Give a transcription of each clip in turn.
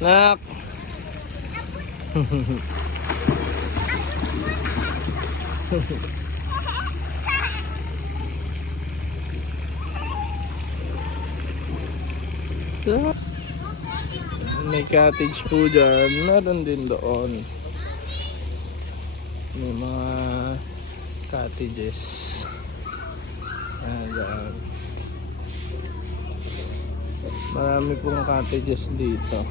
Nak. So, may cottage po dyan. Meron din doon. May mga cottages. Ayan. Marami pong cottages dito.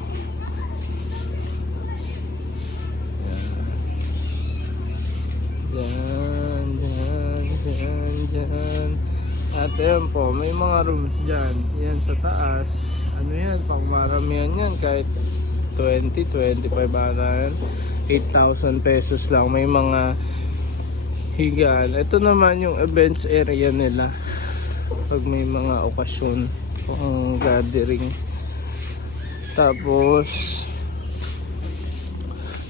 Diyan. At ayan po, may mga rooms dyan. Yan sa taas. Ano yan, pang maramihan yan. Kahit 25 yan. 8,000 pesos lang. May mga higaan. Ito naman yung events area nila. Pag may mga okasyon, pang gathering. Tapos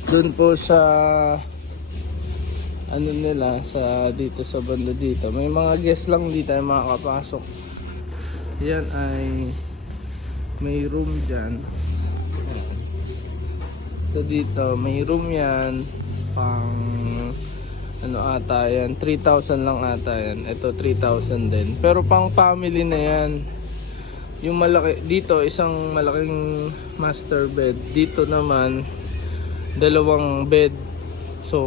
dun po sa ano nila, sa dito sa banda dito, may mga guest lang dito ay makakapasok. Yan ay may room dyan. So dito may room yan, pang ano ata yan, 3,000 lang ata yan. Ito 3,000 din, pero pang family na yan. Yung malaki dito, isang malaking master bed. Dito naman dalawang bed. So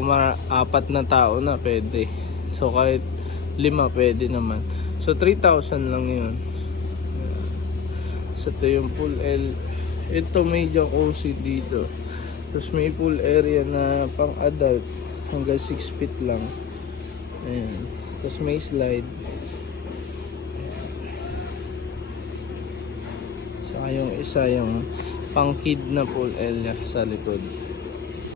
apat na tao na pwede. So kahit 5 pwede naman. So 3,000 lang yun. So ito yung pool L. Ito may jacuzzi dito. Tapos may pool area na pang adult, hanggang 6 feet lang. Ayan. Tapos may slide. So yung isa yung pang kid na pool area sa likod.